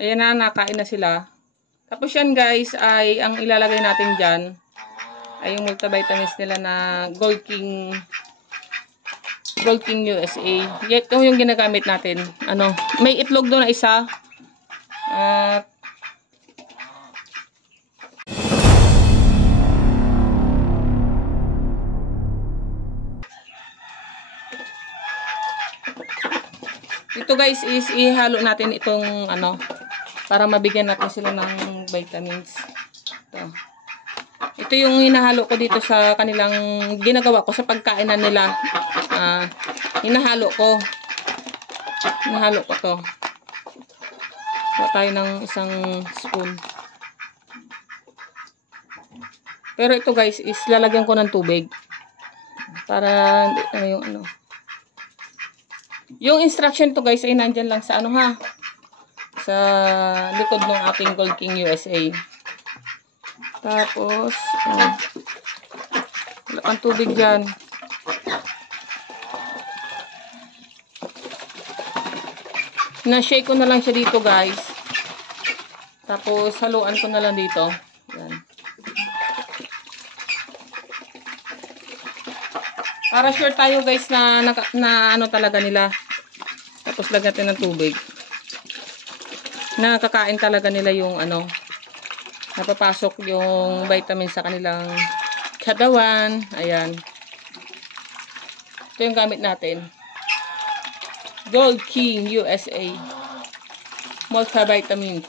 Ayan na, nakain na sila. Tapos yan guys, ay ang ilalagay natin dyan ay yung multivitamins nila na Gold King USA. Ito yung ginagamit natin. Ano, may itlog doon na isa. At ito guys is ihalo natin itong ano para mabigyan natin sila ng vitamins. Ito yung hinahalo ko dito sa kanilang ginagawa ko sa pagkainan nila. Hinahalo ko to. Kuha tayo ng isang spoon. Pero ito guys is lalagyan ko ng tubig para yung ano. Yung instruction to guys ay nandyan lang sa ano ha. Sa likod ng ating Gold King USA. Tapos wala kang tubig dyan. Na-shake ko na lang siya dito guys. Tapos haluan ko na lang dito. Yan. Para sure tayo guys na ano talaga nila. Tapos lagyan natin ng tubig. Nakakain talaga nila yung ano. Napapasok yung vitamin sa kanilang katawan. Ayan. Ito yung gamit natin. Gold King USA. Multivitamin.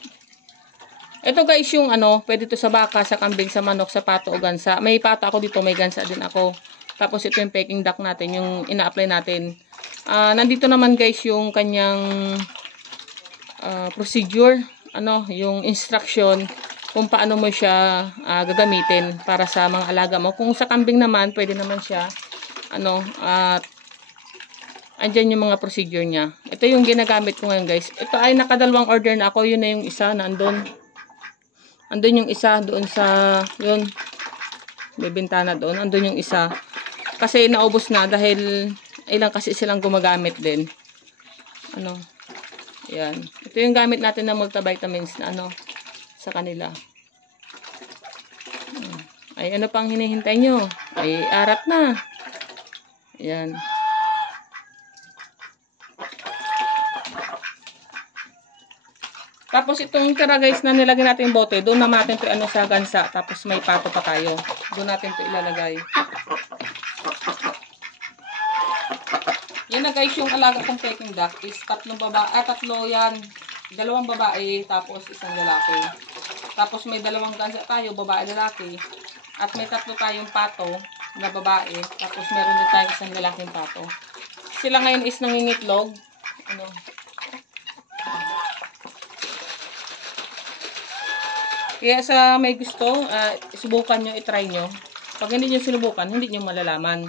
Ito guys yung ano, pwede to sa baka, sa kambing, sa manok, sa pato o gansa. May pato ako dito, may gansa din ako. Tapos ito yung Peking duck natin, yung ina-apply natin. Nandito naman guys yung kanyang procedure, ano, yung instruction kung paano mo siya gagamitin para sa mga alaga mo. Kung sa kambing naman, pwede naman siya ano, andyan yung mga procedure niya. Ito yung ginagamit ko ngayon guys. Ito ay nakadalawang order na ako. Yun na yung isa na andun. Andun yung isa doon sa yun. May bintana doon. Andun yung isa. Kasi naubos na dahil ilang kasi silang gumagamit din. Ano. Yan. Ito yung gamit natin na multivitamins na ano sa kanila. Ay ano pang hinihintay nyo? Ay arat na. Yan. Tapos itong tira guys na nilagay natin yung bote, doon naman natin ito ano sa gansa. Tapos may pato pa tayo. Doon natin ito ilalagay. Yan na guys yung alaga kong Peking duck is tatlo yan. 2 babae tapos isang lalaki. Tapos may 2 gansa tayo, babae lalaki. At may 3 tayong pato na babae. Tapos meron din tayong isang lalaking pato. Sila ngayon is nangingitlog. Ano? Kaya sa may gusto, subukan nyo, itry nyo. Pag hindi nyo sinubukan, hindi nyo malalaman.